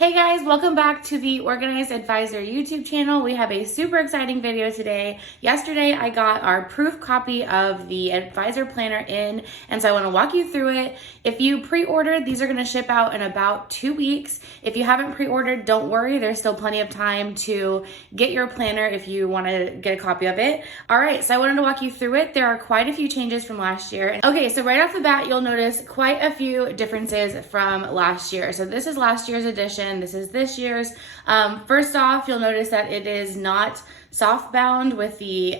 Hey guys, welcome back to the Organized Advisor YouTube channel. We have a super exciting video today. Yesterday, I got our proof copy of the Advisor Planner in, and so I want to walk you through it. If you pre-ordered, these are going to ship out in about 2 weeks. If you haven't pre-ordered, don't worry. There's still plenty of time to get your planner if you want to get a copy of it. All right, so I wanted to walk you through it. There are quite a few changes from last year. Okay, so right off the bat, you'll notice quite a few differences from last year. So this is last year's edition. This is this year's. First off, you'll notice that it is not soft bound with the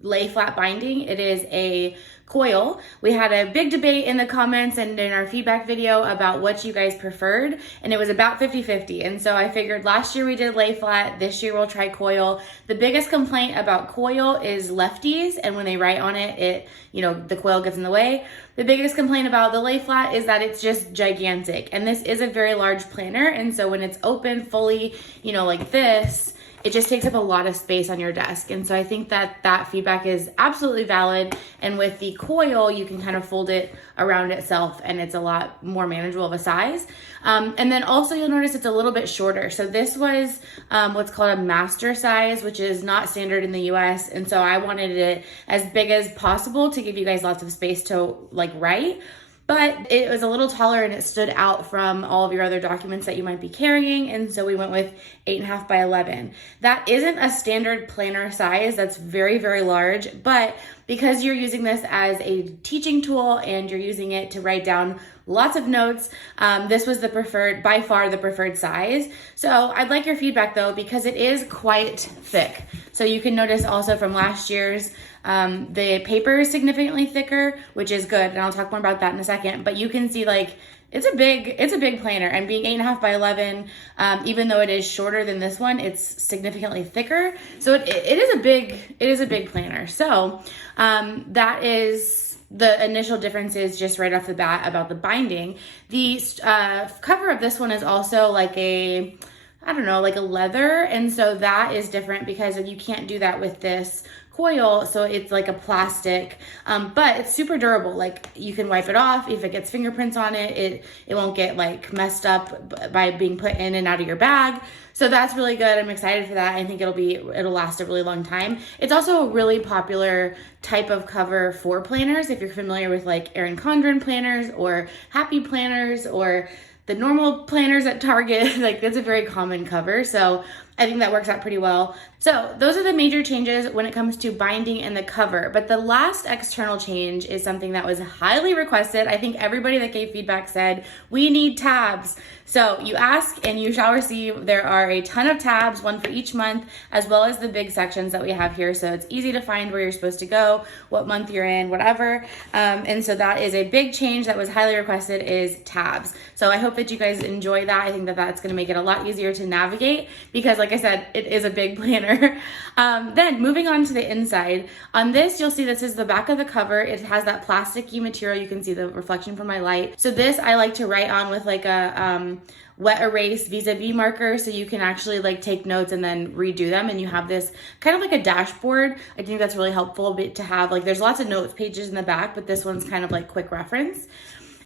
lay flat binding. It is a coil. We had a big debate in the comments and in our feedback video about what you guys preferred, and it was about 50-50. And so I figured last year we did lay flat, this year we'll try coil. The biggest complaint about coil is lefties, and when they write on it, the coil gets in the way. The biggest complaint about the lay flat is that it's just gigantic, and this is a very large planner, and so when it's open fully, like this, it just takes up a lot of space on your desk. And so I think that feedback is absolutely valid. And with the coil, you can kind of fold it around itself and it's a lot more manageable of a size. And then also you'll notice it's a little bit shorter. So this was what's called a master size, which is not standard in the US. And so I wanted it as big as possible to give you guys lots of space to write. But it was a little taller and it stood out from all of your other documents that you might be carrying. And so we went with 8.5 by 11. That isn't a standard planner size. That's very, very large. But because you're using this as a teaching tool and you're using it to write down lots of notes, this was by far the preferred size. So I'd like your feedback though, because it is quite thick. So you can notice also from last year's, the paper is significantly thicker, which is good. And I'll talk more about that in a second, but you can see it's a big planner, and being 8.5 by 11, even though it is shorter than this one, it's significantly thicker. So it is a big planner. So, that is the initial differences just right off the bat about the binding. The, cover of this one is also like a leather. And so that is different because you can't do that with this coil. So it's like a plastic, but it's super durable. You can wipe it off. If it gets fingerprints on it, it won't get messed up by being put in and out of your bag. So that's really good. I'm excited for that. I think it'll last a really long time. It's also a really popular type of cover for planners. If you're familiar with Erin Condren planners or Happy planners or the normal planners at Target, that's a very common cover. So I think that works out pretty well. So those are the major changes when it comes to binding and the cover. But the last external change is something that was highly requested. I think everybody that gave feedback said, we need tabs. So you ask and you shall receive. There are a ton of tabs, one for each month, as well as the big sections that we have here. So it's easy to find where you're supposed to go, what month you're in, whatever. And so that is a big change that was highly requested, is tabs. So I hope that you guys enjoy that. I think that that's gonna make it a lot easier to navigate because like I said, it is a big planner. Then moving on to the inside. On this, you'll see this is the back of the cover. It has that plasticky material. You can see the reflection from my light. So this I like to write on with a wet erase vis-a-vis marker, so you can actually take notes and then redo them, and you have this kind of like a dashboard. I think that's really helpful to have. There's lots of notes pages in the back, but this one's kind of quick reference.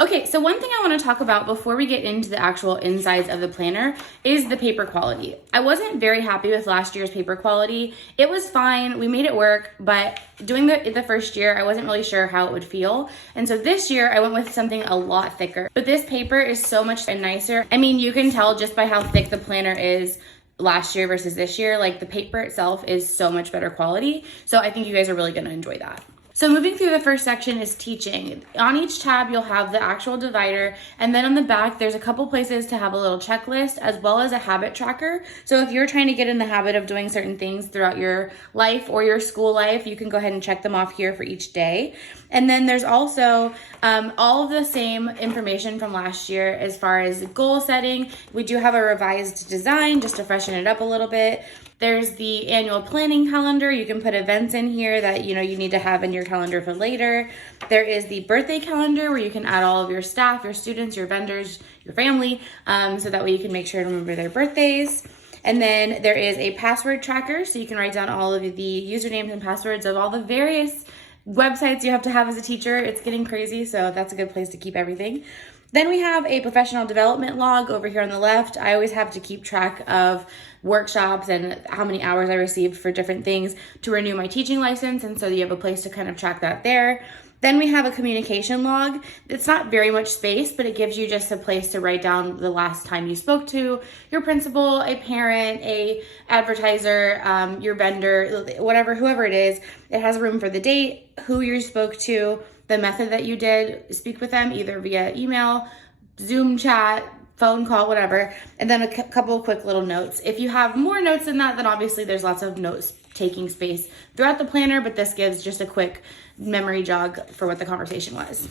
Okay, so one thing I want to talk about before we get into the actual insides of the planner is the paper quality. I wasn't very happy with last year's paper quality. It was fine, we made it work, but doing the first year, I wasn't really sure how it would feel. And so this year, I went with something a lot thicker. But this paper is so much nicer. I mean, you can tell just by how thick the planner is last year versus this year. The paper itself is so much better quality. So I think you guys are really going to enjoy that. So moving through the first section is teaching. On each tab, you'll have the actual divider, and then on the back, there's a couple places to have a little checklist as well as a habit tracker. So if you're trying to get in the habit of doing certain things throughout your life or your school life, you can go ahead and check them off here for each day. And then there's also all of the same information from last year as far as goal setting. We do have a revised design just to freshen it up a little bit. There's the annual planning calendar. You can put events in here that you need to have in your calendar for later. There is the birthday calendar where you can add all of your staff, your students, your vendors, your family, so that way you can make sure to remember their birthdays. And then there is a password tracker, so you can write down all of the usernames and passwords of all the various websites you have to have as a teacher. It's getting crazy, so that's a good place to keep everything. Then we have a professional development log over here on the left. I always have to keep track of workshops and how many hours I received for different things to renew my teaching license, and so you have a place to kind of track that there. Then we have a communication log. It's not very much space, but it gives you just a place to write down the last time you spoke to your principal, a parent, a advertiser, your vendor, whatever, whoever it is. It has room for the date, who you spoke to, the method that you did speak with them, either via email, Zoom chat, phone call, whatever, and then a couple of quick little notes. If you have more notes than that, then obviously there's lots of notes taking space throughout the planner, but this gives just a quick memory jog for what the conversation was.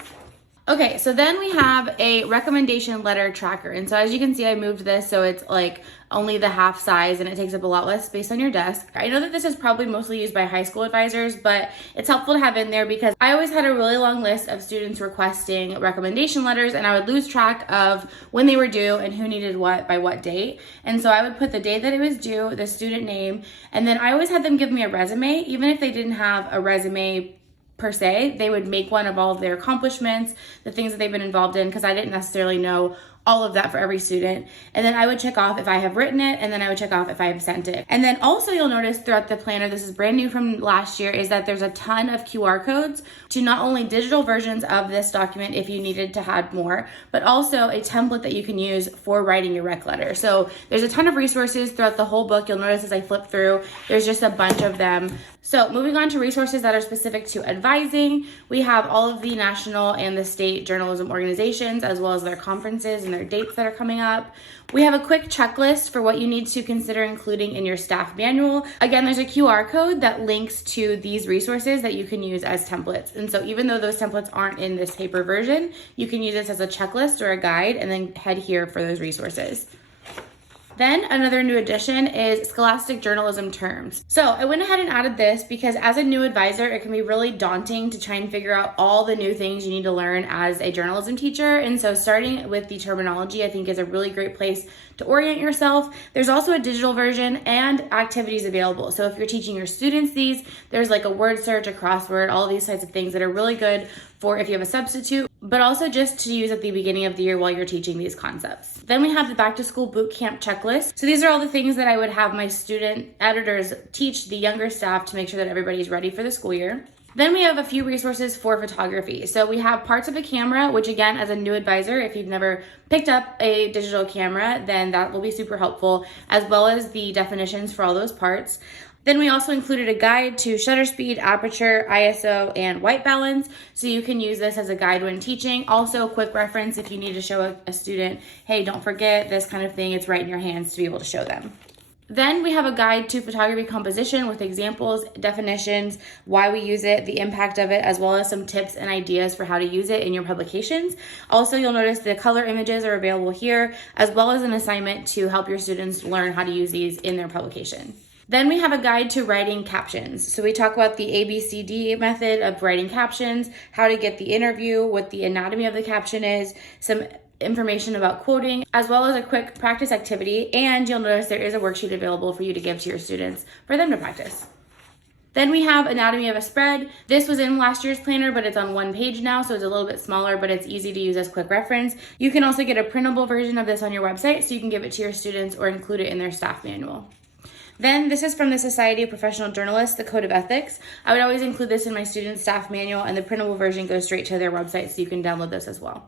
Okay, so then we have a recommendation letter tracker. And so as you can see, I moved this so it's like only the half size and it takes up a lot less space on your desk. I know that this is probably mostly used by high school advisors, but it's helpful to have in there because I always had a really long list of students requesting recommendation letters, and I would lose track of when they were due and who needed what by what date. And so I would put the date that it was due, the student name, and then I always had them give me a resume. Even if they didn't have a resume per se, they would make one of all of their accomplishments, the things that they've been involved in, because I didn't necessarily know all of that for every student. And then I would check off if I have written it, and then I would check off if I have sent it. And then also you'll notice throughout the planner, this is brand new from last year, is that there's a ton of QR codes to not only digital versions of this document if you needed to add more, but also a template that you can use for writing your rec letter. So there's a ton of resources throughout the whole book. You'll notice as I flip through, there's just a bunch of them. So moving on to resources that are specific to advising, we have all of the national and the state journalism organizations, as well as their conferences and their dates that are coming up. We have a quick checklist for what you need to consider including in your staff manual. Again, there's a QR code that links to these resources that you can use as templates. And so even though those templates aren't in this paper version, you can use this as a checklist or a guide and then head here for those resources. Then another new addition is Scholastic Journalism Terms. So I went ahead and added this because as a new advisor, it can be really daunting to try and figure out all the new things you need to learn as a journalism teacher. And so starting with the terminology, I think is a really great place to orient yourself. There's also a digital version and activities available. So if you're teaching your students these, there's like a word search, a crossword, all these types of things that are really good for if you have a substitute, but also just to use at the beginning of the year while you're teaching these concepts. Then we have the back to school boot camp checklist. So these are all the things that I would have my student editors teach the younger staff to make sure that everybody's ready for the school year. Then we have a few resources for photography. So we have parts of a camera, which again, as a new advisor, if you've never picked up a digital camera, then that will be super helpful, as well as the definitions for all those parts. Then we also included a guide to shutter speed, aperture, ISO, and white balance, so you can use this as a guide when teaching. Also, a quick reference if you need to show a student, hey, don't forget this kind of thing, it's right in your hands to be able to show them. Then we have a guide to photography composition with examples, definitions, why we use it, the impact of it, as well as some tips and ideas for how to use it in your publications. Also, you'll notice the color images are available here, as well as an assignment to help your students learn how to use these in their publication. Then we have a guide to writing captions. So we talk about the ABCD method of writing captions, how to get the interview, what the anatomy of the caption is, some information about quoting, as well as a quick practice activity. And you'll notice there is a worksheet available for you to give to your students for them to practice. Then we have anatomy of a spread. This was in last year's planner, but it's on one page now, so it's a little bit smaller, but it's easy to use as quick reference. You can also get a printable version of this on your website, so you can give it to your students or include it in their staff manual. Then this is from the Society of Professional Journalists, the Code of Ethics. I would always include this in my students' staff manual, and the printable version goes straight to their website, so you can download this as well.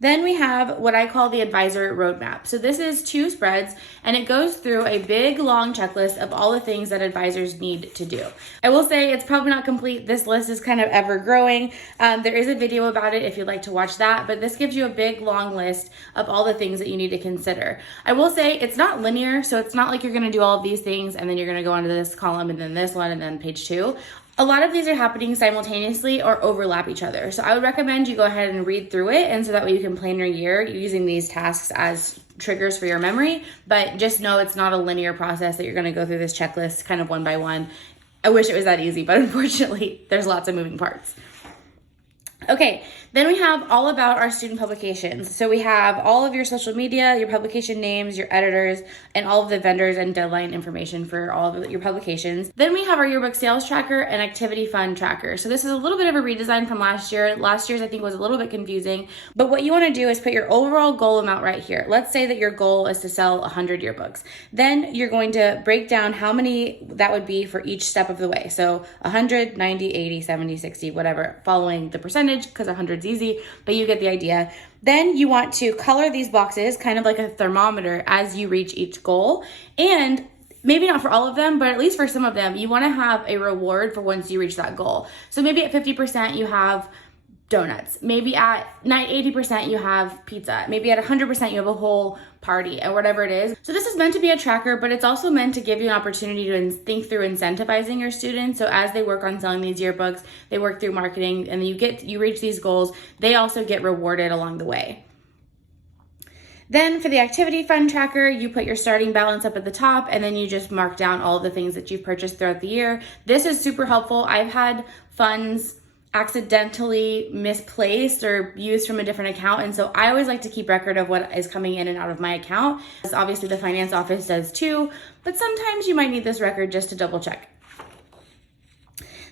Then we have what I call the advisor roadmap. So this is 2 spreads, and it goes through a big, long checklist of all the things that advisors need to do. I will say it's probably not complete. This list is kind of ever growing. There is a video about it if you'd like to watch that, but this gives you a big, long list of all the things that you need to consider. I will say it's not linear, so it's not like you're gonna do all of these things and then you're gonna go onto this column and then this one and then page 2. A lot of these are happening simultaneously or overlap each other. So I would recommend you go ahead and read through it, and so that way you can plan your year using these tasks as triggers for your memory. But just know it's not a linear process that you're going to go through this checklist kind of one by one. I wish it was that easy, but unfortunately there's lots of moving parts. Okay, then we have all about our student publications. So we have all of your social media, your publication names, your editors, and all of the vendors and deadline information for all of your publications. Then we have our yearbook sales tracker and activity fund tracker. So this is a little bit of a redesign from last year. Last year's I think was a little bit confusing, but what you want to do is put your overall goal amount right here. Let's say that your goal is to sell 100 yearbooks. Then you're going to break down how many that would be for each step of the way. So 100, 90, 80, 70, 60, whatever, following the percentage, because 100 is easy, but you get the idea. Then you want to color these boxes kind of like a thermometer as you reach each goal. And maybe not for all of them, but at least for some of them, you want to have a reward for once you reach that goal. So maybe at 50% you have donuts. Maybe at 80% you have pizza. Maybe at 100% you have a whole party or whatever it is. So this is meant to be a tracker, but it's also meant to give you an opportunity to think through incentivizing your students. So as they work on selling these yearbooks, they work through marketing, and you reach these goals, they also get rewarded along the way. Then for the activity fund tracker, you put your starting balance up at the top, and then you just mark down all the things that you've purchased throughout the year. This is super helpful. I've had funds accidentally misplaced or used from a different account, and so I always like to keep record of what is coming in and out of my account. As obviously the finance office does too, but sometimes you might need this record just to double check.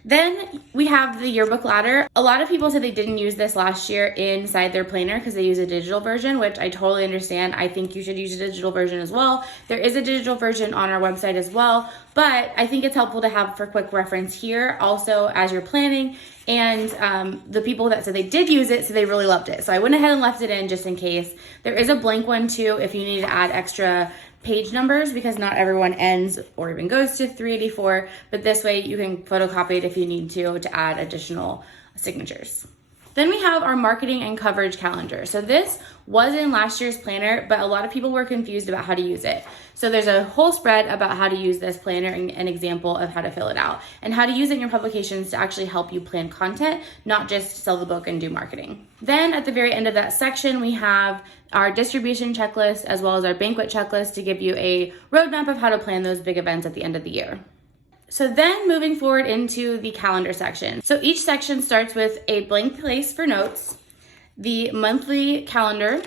Then we have the yearbook ladder. A lot of people said they didn't use this last year inside their planner because they use a digital version, which I totally understand. I think you should use a digital version as well. There is a digital version on our website as well, but I think it's helpful to have for quick reference here also as you're planning. And the people that said they did use it, so they really loved it. So I went ahead and left it in just in case. There is a blank one too if you need to add extra page numbers, because not everyone ends or even goes to 384, but this way you can photocopy it if you need to add additional signatures. Then we have our marketing and coverage calendar. So this was in last year's planner, but a lot of people were confused about how to use it. So there's a whole spread about how to use this planner and an example of how to fill it out and how to use it in your publications to actually help you plan content, not just sell the book and do marketing. Then at the very end of that section, we have our distribution checklist as well as our banquet checklist to give you a roadmap of how to plan those big events at the end of the year. So then moving forward into the calendar section. So each section starts with a blank place for notes, the monthly calendar,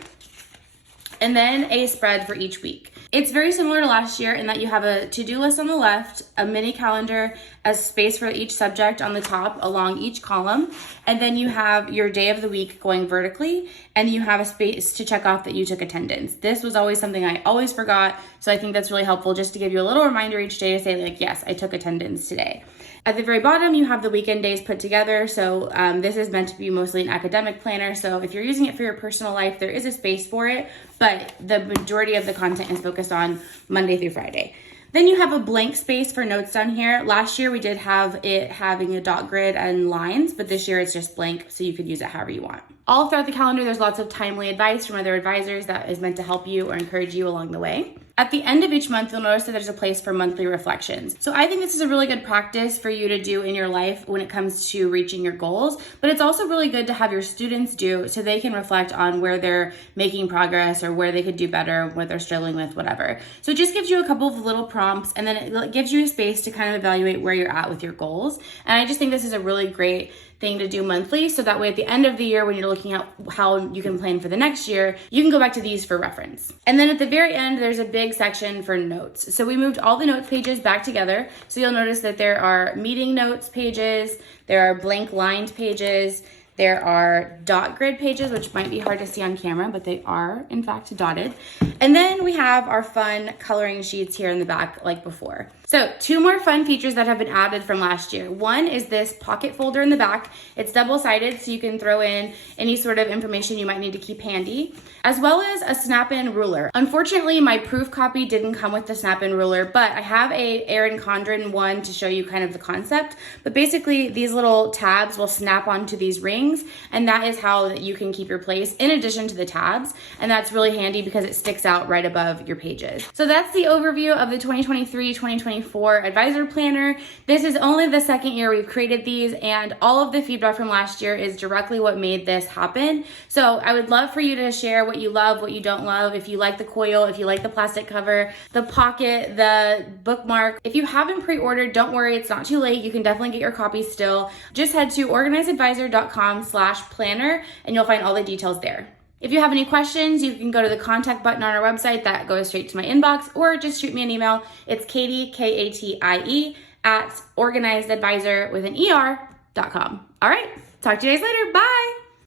and then a spread for each week. It's very similar to last year in that you have a to-do list on the left, a mini calendar, a space for each subject on the top along each column, and then you have your day of the week going vertically, and you have a space to check off that you took attendance. This was always something I always forgot, so I think that's really helpful just to give you a little reminder each day to say like, yes, I took attendance today. At the very bottom, you have the weekend days put together. So this is meant to be mostly an academic planner. So if you're using it for your personal life, there is a space for it, but the majority of the content is focused on Monday through Friday. Then you have a blank space for notes down here. Last year we did have it having a dot grid and lines, but this year it's just blank, so you could use it however you want. All throughout the calendar, there's lots of timely advice from other advisors that is meant to help you or encourage you along the way. At the end of each month, you'll notice that there's a place for monthly reflections. So I think this is a really good practice for you to do in your life when it comes to reaching your goals, but it's also really good to have your students do so they can reflect on where they're making progress or where they could do better, what they're struggling with, whatever. So it just gives you a couple of little prompts, and then it gives you a space to kind of evaluate where you're at with your goals. And I just think this is a really great thing to do monthly, so that way at the end of the year when you're looking at how you can plan for the next year, you can go back to these for reference. And then at the very end, there's a big section for notes. So we moved all the notes pages back together. So you'll notice that there are meeting notes pages, there are blank lined pages, there are dot grid pages, which might be hard to see on camera, but they are in fact dotted. And then we have our fun coloring sheets here in the back like before. So 2 more fun features that have been added from last year. One is this pocket folder in the back. It's double-sided, so you can throw in any sort of information you might need to keep handy, as well as a snap-in ruler. Unfortunately, my proof copy didn't come with the snap-in ruler, but I have a Erin Condren one to show you kind of the concept. But basically, these little tabs will snap onto these rings, and that is how you can keep your place in addition to the tabs. And that's really handy because it sticks out right above your pages. So that's the overview of the 2023-2024 Advisor Planner. This is only the second year we've created these, and all of the feedback from last year is directly what made this happen. So I would love for you to share what you love, what you don't love, if you like the coil, if you like the plastic cover, the pocket, the bookmark. If you haven't pre-ordered, don't worry, it's not too late. You can definitely get your copy still. Just head to organizeadvisor.com organizedeadvisor.com/planner, and you'll find all the details there. If you have any questions, you can go to the contact button on our website that goes straight to my inbox, or just shoot me an email. It's Katie, Katie, at organizedeadvisor.com. All right, talk to you guys later. Bye.